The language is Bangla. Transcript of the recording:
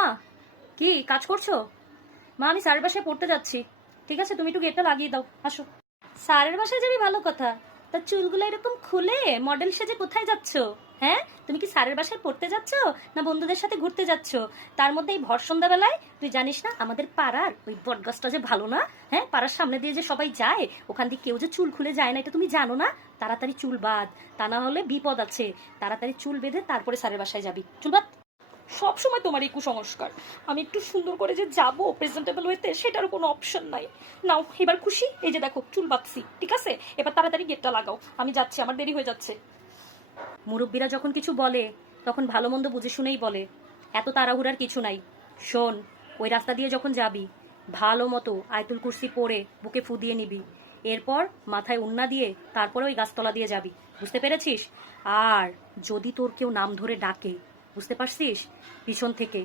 মা, কি কাজ করছো? মা, আমি স্যারের বাসায় পড়তে যাচ্ছি। ঠিক আছে, তুমি একটু গেটটা লাগিয়ে দাও, আসো। স্যারের বাসায় যাবি, ভালো কথা। তা চুলগুলো এরকম খুলে মডেল সেজে কোথায় যাচ্ছ? হ্যাঁ, তুমি কি স্যারের বাসায় পড়তে যাচ্ছ না বন্ধুদের সাথে ঘুরতে যাচ্ছ? তার মধ্যে এই ভর সন্ধ্যাবেলায় তুই জানিস না আমাদের পাড়ার ওই বটগাছটা যে ভালো না? হ্যাঁ, পাড়ার সামনে দিয়ে যে সবাই যায়, ওখান দিয়ে কেউ যে চুল খুলে যায় না, এটা তুমি জানো না? তাড়াতাড়ি চুল বাঁধ, তা না হলে বিপদ আছে। তাড়াতাড়ি চুল বেঁধে তারপরে স্যারের বাসায় যাবি, চুল বাঁধ। সব সময় তোমার এই কুসংস্কার। আমি একটু সুন্দর করে যে যাবো প্রেজেন্টেবল হইতে, সেটারও কোনো অপশন নাই। নাও, এবার খুশি? এই যে দেখো চুল বাঁধছি, ঠিক আছে? এবার তাড়াতাড়ি গেটটা লাগাও, আমি যাচ্ছি, আমার দেরি হয়ে যাচ্ছে। মুরব্বীরা যখন কিছু বলে তখন ভালো মন্দ বুঝে শুনেই বলে, এত তাড়াহুড়ার কিছু নাই। শোন, ওই রাস্তা দিয়ে যখন যাবি, ভালো মতো আয়তুল কুরসি পড়ে বুকে ফু দিয়ে নিবি। এরপর মাথায় ওন্না দিয়ে তারপরে ওই গাছতলা দিয়ে যাবি, বুঝতে পেরেছিস? আর যদি তোর কেউ নাম ধরে ডাকে, বুঝতে পারছিস, পিছন থেকে